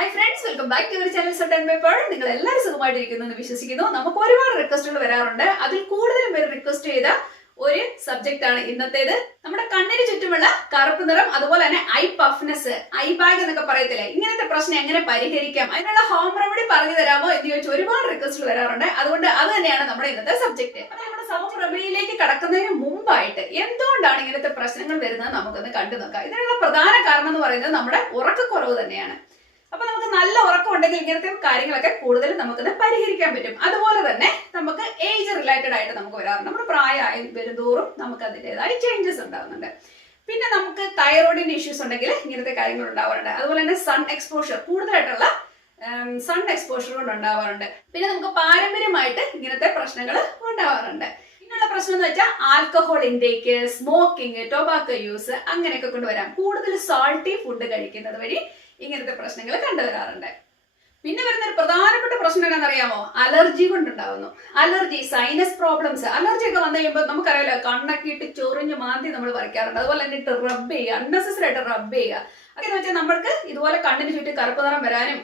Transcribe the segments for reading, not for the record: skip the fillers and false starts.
Hi friends, welcome back to our channel Salt and Pepper. നിങ്ങൾ എല്ലാവരും സുഖമായിട്ടിരിക്കുന്നു വിശ്വസിക്കുന്നു. നമുക്ക് ഒരുപാട് റിക്വസ്റ്റുകൾ വരാറുണ്ട്. അതിൽ കൂടുതലും പേര് റിക്വസ്റ്റ് ചെയ്ത ഒരു സബ്ജക്റ്റ് ആണ് ഇന്നത്തേത്. നമ്മുടെ കണ്ണിന് ചുറ്റുമുള്ള കറുപ്പ് നിറം, അതുപോലെ തന്നെ ഐ പഫ്നെസ്, ഐ ബാഗ് എന്നൊക്കെ പറയത്തില്ലേ, ഇങ്ങനത്തെ പ്രശ്നം എങ്ങനെ പരിഹരിക്കാം, അതിനുള്ള ഹോം റെമഡി പറഞ്ഞു തരാമോ എന്ന് ചോദിച്ച് ഒരുപാട് റിക്വസ്റ്റുകൾ വരാറുണ്ട്. അതുകൊണ്ട് അത് തന്നെയാണ് നമ്മുടെ ഇന്നത്തെ സബ്ജക്ട്. അപ്പൊ നമ്മുടെ ഹോം റെമഡിയിലേക്ക് കടക്കുന്നതിന് മുമ്പായിട്ട് എന്തുകൊണ്ടാണ് ഇങ്ങനത്തെ പ്രശ്നങ്ങൾ വരുന്നത് നമുക്കൊന്ന് കണ്ടു നോക്കാം. ഇതിനുള്ള പ്രധാന കാരണം എന്ന് പറയുന്നത് നമ്മുടെ ഉറക്കക്കുറവ് തന്നെയാണ്. അപ്പൊ നമുക്ക് നല്ല ഉറക്കം ഉണ്ടെങ്കിൽ ഇങ്ങനത്തെ കാര്യങ്ങളൊക്കെ കൂടുതൽ നമുക്കത് പരിഹരിക്കാൻ പറ്റും. അതുപോലെ തന്നെ നമുക്ക് ഏജ് റിലേറ്റഡ് ആയിട്ട് നമുക്ക് വരാറുണ്ട്. നമ്മുടെ പ്രായമായി വരുന്തോറും നമുക്ക് അതിൻ്റെതായ ചേഞ്ചസ് ഉണ്ടാകുന്നുണ്ട്. പിന്നെ നമുക്ക് തൈറോയിഡിന്റെ ഇഷ്യൂസ് ഉണ്ടെങ്കിൽ ഇങ്ങനത്തെ കാര്യങ്ങൾ ഉണ്ടാവാറുണ്ട്. അതുപോലെ തന്നെ സൺ എക്സ്പോഷർ, കൂടുതലായിട്ടുള്ള സൺ എക്സ്പോഷർ കൊണ്ട് ഉണ്ടാവാറുണ്ട്. പിന്നെ നമുക്ക് പാരമ്പര്യമായിട്ട് ഇങ്ങനത്തെ പ്രശ്നങ്ങൾ ഉണ്ടാവാറുണ്ട്. പിന്നുള്ള പ്രശ്നം എന്ന് വെച്ചാൽ alcohol intake, smoking, tobacco use അങ്ങനെയൊക്കെ കൊണ്ടുവരാം. കൂടുതൽ സാൾട്ടി ഫുഡ് കഴിക്കുന്നത് വഴി ഇങ്ങനത്തെ പ്രശ്നങ്ങൾ കണ്ടുവരാറുണ്ട്. പിന്നെ വരുന്ന ഒരു പ്രധാനപ്പെട്ട പ്രശ്നം എന്താണെന്നറിയാമോ? അലർജി കൊണ്ടുണ്ടാവുന്നു. അലർജി, സൈനസ് പ്രോബ്ലംസ്, അലർജി ഒക്കെ വന്നു കഴിയുമ്പോൾ നമുക്കറിയാലോ, കണ്ണൊക്കെ ഇട്ട് ചൊറിഞ്ഞ് മാന്തി നമ്മൾ പറിക്കാറുണ്ട്. അതുപോലെ തന്നെ ഇട്ട് റബ്ബ് ചെയ്യുക, അൺനെസസറി ആയിട്ട് റബ്ബ് ചെയ്യുക. അതെന്ന് വെച്ചാൽ നമ്മൾക്ക് ഇതുപോലെ കണ്ണിന് ചുറ്റും കറുപ്പ് നിറം വരാനും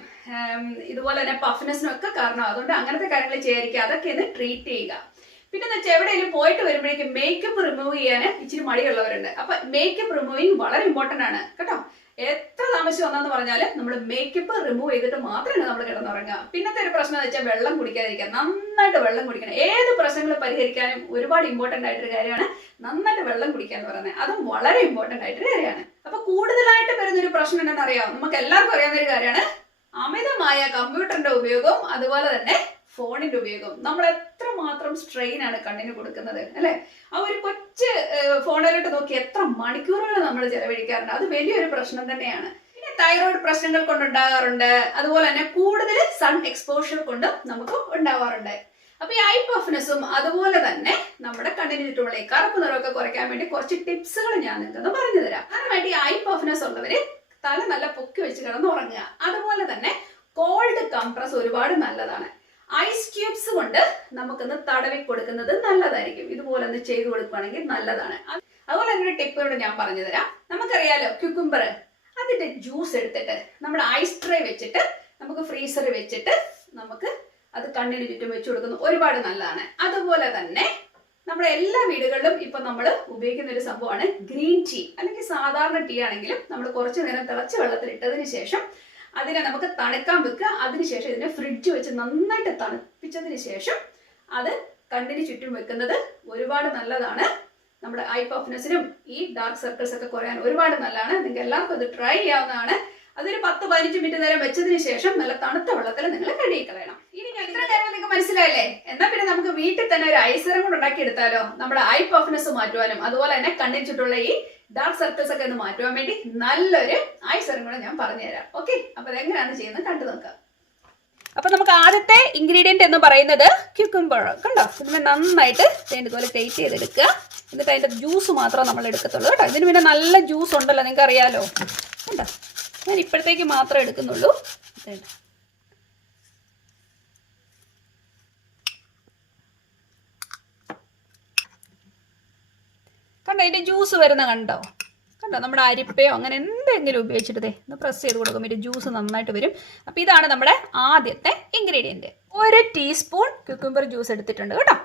ഇതുപോലെ തന്നെ പഫ്നെസ്സിനും ഒക്കെ കാരണമാകും. അതുകൊണ്ട് അങ്ങനത്തെ കാര്യങ്ങൾ ചെയ്യാതിരിക്കുക, അതൊക്കെ ഒന്ന് ട്രീറ്റ് ചെയ്യുക. പിന്നെ വെച്ചാൽ എവിടെയെങ്കിലും പോയിട്ട് വരുമ്പോഴേക്കും മേക്കപ്പ് റിമൂവ് ചെയ്യാൻ ഇച്ചിരി മടിയുള്ളവരുണ്ട്. അപ്പൊ മേക്കപ്പ് റിമൂവിങ് വളരെ ഇമ്പോർട്ടന്റ് ആണ് കേട്ടോ. എത്ര താമസിച്ച് വന്നെന്ന് പറഞ്ഞാലും നമ്മൾ മേക്കപ്പ് റിമൂവ് ചെയ്തിട്ട് മാത്രമേ നമ്മൾ കിടന്നുറങ്ങുക. പിന്നത്തെ ഒരു പ്രശ്നം എന്ന് വെച്ചാൽ വെള്ളം കുടിക്കാതിരിക്കുക. നന്നായിട്ട് വെള്ളം കുടിക്കണം. ഏത് പ്രശ്നങ്ങൾ പരിഹരിക്കാനും ഒരുപാട് ഇമ്പോർട്ടന്റ് ആയിട്ടൊരു കാര്യമാണ് നന്നായിട്ട് വെള്ളം കുടിക്കുക എന്ന് പറയുന്നത്. അതും വളരെ ഇമ്പോർട്ടന്റ് ആയിട്ടൊരു കാര്യമാണ്. അപ്പൊ കൂടുതലായിട്ട് വരുന്നൊരു പ്രശ്നം എന്താണെന്നറിയാം, നമുക്ക് എല്ലാവർക്കും അറിയാവുന്ന ഒരു കാര്യമാണ് അമിതമായ കമ്പ്യൂട്ടറിന്റെ ഉപയോഗവും അതുപോലെ തന്നെ ഫോണിന്റെ ഉപയോഗം. നമ്മൾ എത്രമാത്രം സ്ട്രെയിൻ ആണ് കണ്ണിന് കൊടുക്കുന്നത് അല്ലെ? ആ ഒരു കൊച്ചു ഫോണിലോട്ട് നോക്കി എത്ര മണിക്കൂറുകൾ നമ്മൾ ചെലവഴിക്കാറുണ്ട്. അത് വലിയൊരു പ്രശ്നം തന്നെയാണ്. പിന്നെ തൈറോയിഡ് പ്രശ്നങ്ങൾ കൊണ്ടുണ്ടാകാറുണ്ട്. അതുപോലെ തന്നെ കൂടുതൽ സൺ എക്സ്പോഷർ കൊണ്ട് നമുക്ക് ഉണ്ടാവാറുണ്ട്. അപ്പൊ ഈ ഐ പഫ്നെസ്സും അതുപോലെ തന്നെ നമ്മുടെ കണ്ണിന് ചുറ്റുമുള്ള ഈ കറുപ്പ് നിറമൊക്കെ കുറയ്ക്കാൻ വേണ്ടി കുറച്ച് ടിപ്സുകൾ ഞാൻ നിങ്ങൾക്ക് പറഞ്ഞു തരാം. അതിനായിട്ട് ഈ ഐ പഫ്നെസ് ഉള്ളവര് തല നല്ല പൊക്കി വെച്ച് കിടന്ന് ഉറങ്ങുക. അതുപോലെ തന്നെ കോൾഡ് കംപ്രസ് ഒരുപാട് നല്ലതാണ്. ഐസ് ക്യൂബ്സ് കൊണ്ട് നമുക്കൊന്ന് തടവി കൊടുക്കുന്നത് നല്ലതായിരിക്കും. ഇതുപോലെ ഒന്ന് ചെയ്തു കൊടുക്കുകയാണെങ്കിൽ നല്ലതാണ്. അതുപോലെ തന്നെ ഒരു ടിപ്പ് കൂടെ ഞാൻ പറഞ്ഞു തരാം. നമുക്കറിയാലോ, ക്യുക്കുംബർ, അതിന്റെ ജ്യൂസ് എടുത്തിട്ട് നമ്മുടെ ഐസ് ട്രേ വെച്ചിട്ട് നമുക്ക് ഫ്രീസറിൽ വെച്ചിട്ട് നമുക്ക് അത് കണ്ണിന് ചുറ്റും വെച്ച് കൊടുക്കുന്നത് ഒരുപാട് നല്ലതാണ്. അതുപോലെ തന്നെ നമ്മുടെ എല്ലാ വീടുകളിലും ഇപ്പൊ നമ്മൾ ഉപയോഗിക്കുന്ന ഒരു സംഭവമാണ് ഗ്രീൻ ടീ, അല്ലെങ്കിൽ സാധാരണ ടീ ആണെങ്കിലും നമ്മൾ കുറച്ചു നേരം തിളച്ച വെള്ളത്തിൽ ഇട്ടതിന് ശേഷം അതിനെ നമുക്ക് തണുക്കാൻ വെക്കുക. അതിനുശേഷം ഇതിനെ ഫ്രിഡ്ജ് വെച്ച് നന്നായിട്ട് തണുപ്പിച്ചതിന് ശേഷം അത് കണ്ണിന് ചുറ്റും വെക്കുന്നത് ഒരുപാട് നല്ലതാണ്. നമ്മുടെ ഐ പഫ്നെസ്സിനും ഈ ഡാർക്ക് സർക്കിൾസ് ഒക്കെ കുറയാൻ ഒരുപാട് നല്ലതാണ്. നിങ്ങൾക്ക് എല്ലാവർക്കും അത് ട്രൈ ചെയ്യാവുന്നതാണ്. അതൊരു 10-15 മിനിറ്റ് നേരം വെച്ചതിന് ശേഷം നല്ല തണുത്ത വെള്ളത്തിൽ നിങ്ങൾ കഴുകിക്കളയണം. ഇനി ഇത്ര കാര്യങ്ങൾ നിങ്ങൾക്ക് മനസ്സിലായില്ലേ? എന്നാൽ പിന്നെ നമുക്ക് വീട്ടിൽ തന്നെ ഒരു ഐ സെറം കൊണ്ട് ഉണ്ടാക്കി എടുത്താലോ? നമ്മുടെ ഐ പഫ്നെസ് മാറ്റുവാനും അതുപോലെ തന്നെ കണ്ണിന് ചുറ്റുള്ള ഈ ഡാർക്ക് സർക്കിൾസ് ഒക്കെ ഒന്ന് മാറ്റുവാൻ വേണ്ടി നല്ലൊരു ഐ സെറം കൂടെ ഞാൻ പറഞ്ഞുതരാം. ഓക്കെ, അപ്പൊ അതെങ്ങനെയാണ് ചെയ്യുന്നത് കണ്ടു നോക്കാം. അപ്പൊ നമുക്ക് ആദ്യത്തെ ഇൻഗ്രീഡിയന്റ് എന്ന് പറയുന്നത് ക്യുക്കുംബർ. കണ്ടോ, ഇതിനെ നന്നായിട്ട് ഇതുപോലെ ടൈറ്റ് ചെയ്തെടുക്കുക. എന്നിട്ട് അതിന്റെ ജ്യൂസ് മാത്രമേ നമ്മൾ എടുക്കത്തുള്ളൂ കേട്ടോ. ഇതിന് പിന്നെ നല്ല ജ്യൂസ് ഉണ്ടല്ലോ, നിങ്ങൾക്ക് അറിയാലോ. കണ്ടോ, ഞാൻ ഇപ്പോഴത്തേക്ക് മാത്രമേ എടുക്കുന്നുള്ളൂ. കണ്ടോ, ഇതിന്റെ ജ്യൂസ് വരുന്ന കണ്ടോ? കണ്ടോ, നമ്മുടെ അരിപ്പയോ അങ്ങനെ എന്തെങ്കിലും ഉപയോഗിച്ചിട്ട് ഒന്ന് പ്രസ് ചെയ്ത് കൊടുക്കും, ഇതിന്റെ ജ്യൂസ് നന്നായിട്ട് വരും. അപ്പൊ ഇതാണ് നമ്മുടെ ആദ്യത്തെ ഇൻഗ്രീഡിയന്റ്. 1 ടീസ്പൂൺ ക്യുക്കുംബർ ജ്യൂസ് എടുത്തിട്ടുണ്ട് കേട്ടോ.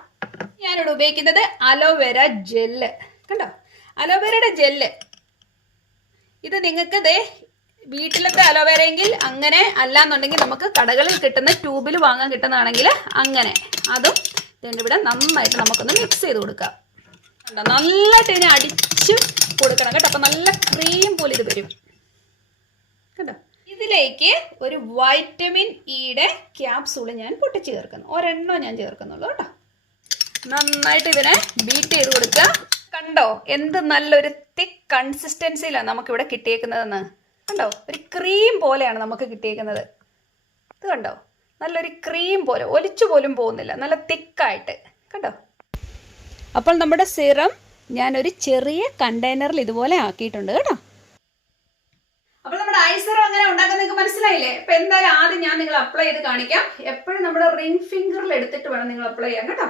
ഞാനിവിടെ ഉപയോഗിക്കുന്നത് അലോവേര ജെല്ല്. കണ്ടോ, അലോവേരയുടെ ജെല്ല്. ഇത് നിങ്ങൾക്ക് വീട്ടിലത്തെ അലോവേര എങ്കിൽ അങ്ങനെ, അല്ലാന്നുണ്ടെങ്കിൽ നമുക്ക് കടകളിൽ കിട്ടുന്ന ട്യൂബിൽ വാങ്ങാൻ കിട്ടുന്നതാണെങ്കിൽ അങ്ങനെ, അതും ഇവിടെ നന്നായിട്ട് നമുക്കൊന്ന് മിക്സ് ചെയ്ത് കൊടുക്കാം. നല്ലതായിട്ട് ഇതിനെ അടിച്ചു കൊടുക്കണം കേട്ടോ. അപ്പൊ നല്ല ക്രീം പോലെ ഇത് വരും കേട്ടോ. ഇതിലേക്ക് ഒരു വൈറ്റമിൻ ഇയുടെ ക്യാപ്സൂള് ഞാൻ പൊട്ടിച്ച് ചേർക്കുന്നു. ഒരെണ്ണം ഞാൻ ചേർക്കുന്നുള്ളൂ കേട്ടോ. നന്നായിട്ട് ഇതിനെ ബീറ്റ് ചെയ്ത് കൊടുക്കുക. കണ്ടോ, എന്ത് നല്ലൊരു തിക്ക് കൺസിസ്റ്റൻസിയിലാണ് നമുക്കിവിടെ കിട്ടിയേക്കുന്നതെന്ന്. കണ്ടോ, ഒരു ക്രീം പോലെയാണ് നമുക്ക് കിട്ടിയേക്കുന്നത്. ഇത് കണ്ടോ, നല്ലൊരു ക്രീം പോലെ, ഒലിച്ചു പോലും പോകുന്നില്ല, നല്ല തിക്കായിട്ട്. കണ്ടോ, അപ്പോൾ നമ്മുടെ സിറം ഞാനൊരു ചെറിയ കണ്ടെയ്നറിൽ ഇതുപോലെ ആക്കിയിട്ടുണ്ട് കേട്ടോ. അപ്പോൾ നമ്മുടെ ഐ സിറം അങ്ങനെ ഉണ്ടാക്കാൻ നിങ്ങൾക്ക് മനസ്സിലായില്ലേ? അപ്പൊ എന്തായാലും ആദ്യം ഞാൻ നിങ്ങൾ അപ്ലൈ ചെയ്ത് കാണിക്കാം. എപ്പോഴും നമ്മുടെ റിംഗ് ഫിംഗറിൽ എടുത്തിട്ട് വേണം നിങ്ങൾ അപ്ലൈ ചെയ്യാൻ കേട്ടോ.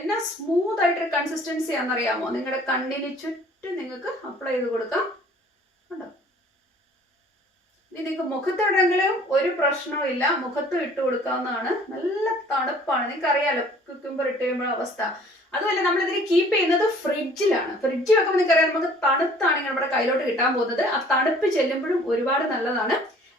എന്നാ സ്മൂത്ത് ആയിട്ടൊരു കൺസിസ്റ്റൻസി ആണെന്നറിയാമോ? നിങ്ങളുടെ കണ്ണിന് ചുറ്റും നിങ്ങൾക്ക് അപ്ലൈ ചെയ്ത് കൊടുക്കാം. കണ്ടോ, ഇനി നിങ്ങൾക്ക് മുഖത്തെവിടെങ്കിലും ഒരു പ്രശ്നവും ഇല്ല, മുഖത്തും ഇട്ട് കൊടുക്കാവുന്നതാണ്. നല്ല തണുപ്പാണ്, നിങ്ങൾക്ക് അറിയാലോ കുക്കുംബർ ഇട്ട് കഴിയുമ്പോൾ അവസ്ഥ. അതുമല്ല നമ്മൾ ഇതിന് കീപ്പ് ചെയ്യുന്നത് ഫ്രിഡ്ജിലാണ്. ഫ്രിഡ്ജിൽ വെക്കുമ്പോൾ നിങ്ങൾക്കറിയാം നമുക്ക് തണുത്താണെങ്കിൽ നമ്മുടെ കയ്യിലോട്ട് കിട്ടാൻ പോകുന്നത്. ആ തണുപ്പ് ചെല്ലുമ്പോഴും ഒരുപാട് നല്ലതാണ്.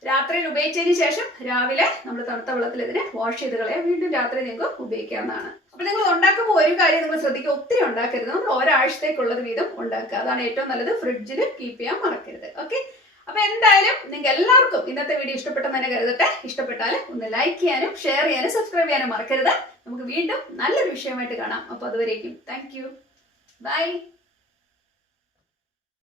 രാത്രിയിൽ ഉപയോഗിച്ചതിന് ശേഷം രാവിലെ നമ്മൾ തണുത്ത വെള്ളത്തിൽ ഇതിനെ വാഷ് ചെയ്ത് കളയാം. വീണ്ടും രാത്രി നിങ്ങൾക്ക് ഉപയോഗിക്കാവുന്നതാണ്. അപ്പൊ നിങ്ങൾ ഉണ്ടാക്കുമ്പോൾ ഒരു കാര്യം നിങ്ങൾ ശ്രദ്ധിക്കുക, ഒത്തിരി ഉണ്ടാക്കരുത്. നമ്മൾ ഒരാഴ്ചത്തേക്കുള്ളത് വീതം ഉണ്ടാക്കുക, അതാണ് ഏറ്റവും നല്ലത്. ഫ്രിഡ്ജിൽ കീപ്പ് ചെയ്യാൻ മറക്കരുത്. ഓക്കെ, അപ്പൊ എന്തായാലും നിങ്ങൾക്ക് എല്ലാവർക്കും ഇന്നത്തെ വീഡിയോ ഇഷ്ടപ്പെട്ടെന്ന് തന്നെ കരുതട്ടെ. ഇഷ്ടപ്പെട്ടാൽ ഒന്ന് ലൈക്ക് ചെയ്യാനും ഷെയർ ചെയ്യാനും സബ്സ്ക്രൈബ് ചെയ്യാനും മറക്കരുത്. നമുക്ക് വീണ്ടും നല്ലൊരു വിഷയമായിട്ട് കാണാം. അപ്പൊ അതുവരേക്കും താങ്ക് യു, ബൈ.